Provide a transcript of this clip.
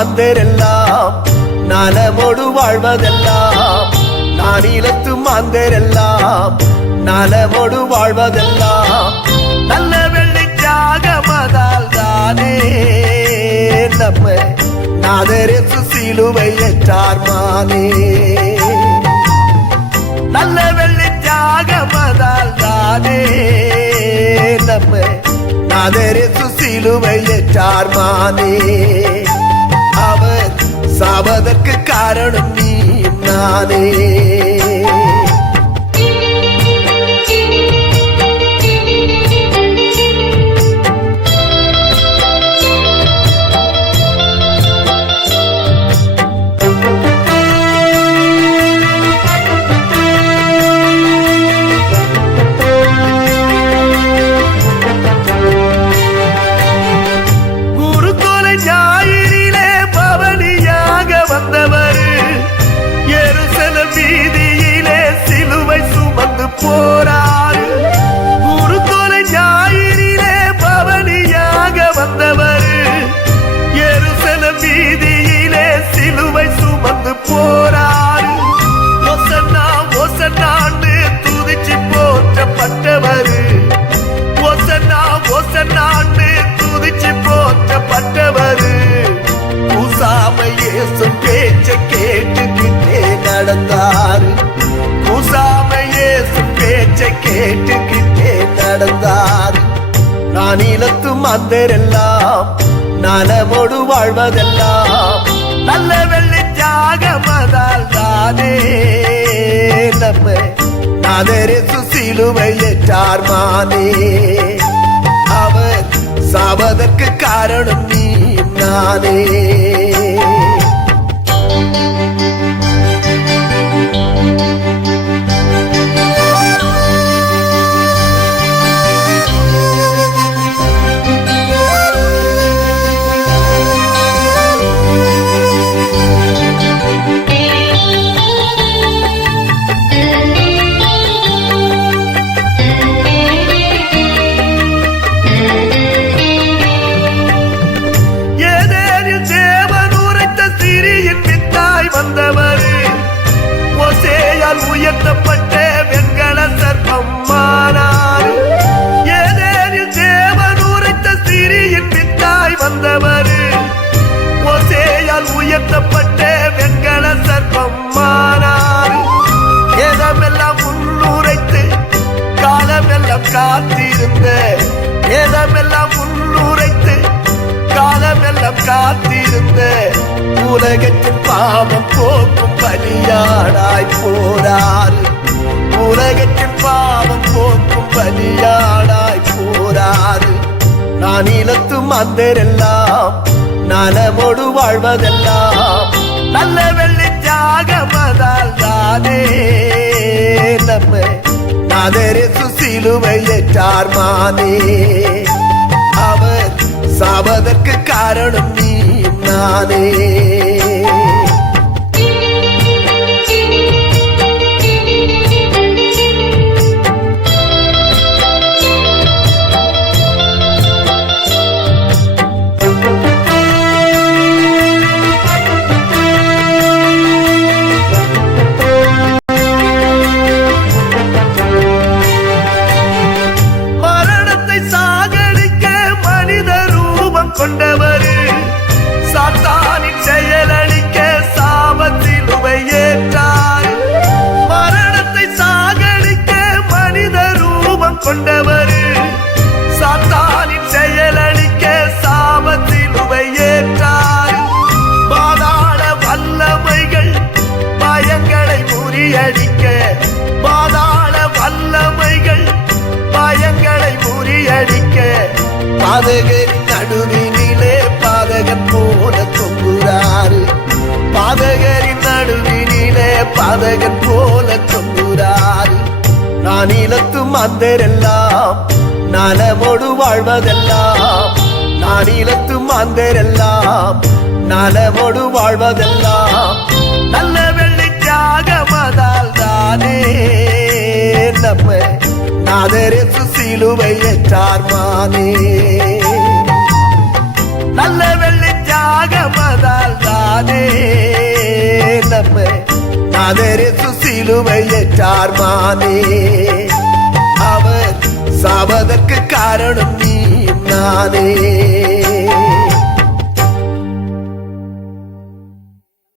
மாந்தரெல்லாம் நலமோடு வாழ்வதெல்லாம், நானிலத்து மாந்தரெல்லாம் நலமோடு வாழ்வதெல்லாம் நல்ல வெள்ளி தியாகமதால் தானே நம்ம நாதரேசு சிலுவை ஏற்றார் மானே. நல்ல வெள்ளி தியாகமதால் தானே நம்ம நாதரேசு சிலுவை ஏற்றார் மானே. அவர் சாவதற்கு காரணம் நீ நானே. போராறு குருத்தோலை ஞாயிறிலே பவனியாக வந்தவர், எருசலேம் வீதியிலே சிலுவை சுமந்து போராறு. ஒசன்னா ஒசன்னான்னு துதிச்சு போற்றப்பட்டவர், ஒசன்னா ஒசன்னான்னு துதிச்சு போற்றப்பட்டவர். கூசாமை இயேசு பேச்ச கேட்டுக்கிட்டே நடந்தாரு, கூசாமை இயேசு பேச்சை கேட்டுக்கிட்டே நடந்தார். நானிலத்து மாந்தரெல்லாம் நலமோடு வாழ்வதெல்லாம் நல்ல வெள்ளி தியாகமதால் தானே நம்ம நாதரேசு சிலுவை ஏற்றார் மானே. அவர் சாவதற்கு காரணம் நீ நானே. உயர்த்தப்பட்ட வெண்கல சர்ப்பம் மானார், ஏதேனில் தேவன் உரைத்த சிறியின் வித்தாய் வந்தவர். ஓசேயால் உயர்த்தப்பட்ட வெண்கல சர்ப்பம் மானார், ஏதமெல்லாம் முன்னுரைத்து காலமெல்லாம் காத்திருந்த, ஏதமெல்லாம் முன்னுரைத்து காலமெல்லாம் காத்திருந்த உலகத்தின் பாவம் போக்கும் பலியாடாய் போராறு, உலகத்தின் பாவம் போக்கும் பலியாடாய் போராறு. நானிலத்து மாந்தரெல்லாம் நலமோடு வாழ்வதெல்லாம் நல்ல வெள்ளி தியாகமதால் தானே நம்ம நாதரேசு சிலுவை ஏற்றார் மானே. அவர் சாவதற்கு காரணம் நீ நானே. கொண்டவர் சாத்தானின் செயலளிக்க சாபத்திலுவை ஏற்றார். மரணத்தை சாகடிக்க மனித ரூபம் கொண்டவர் சாத்தானின் செயலளிக்க சாபத்திலுவை ஏற்றார். பாதாள வல்லமைகள் பயங்களை முறியடிக்க, பாதாள வல்லமைகள் பயங்களை முறியடிக்க பாதகரின் நடுவினிலே பாதகன் போல தொங்குறாரு, பாதகரின் நடுவினிலே பாதகன் போல தொங்குறாரு. நானிலத்து மாந்தரெல்லாம் நலமோடு வாழ்வதெல்லாம், நானிலத்து மாந்தரெல்லாம் நலமோடு வாழ்வதெல்லாம் நல்ல வெள்ளி தியாகமதால் தானே நம்ம நாதரேசு சிலுவை ஏற்றார் மானே. நல்ல வெள்ளி தியாகமதால் நாதரேசு சிலுவை ஏற்றார் மானே. அவர் சாவதற்கு காரணம் நீ நானே.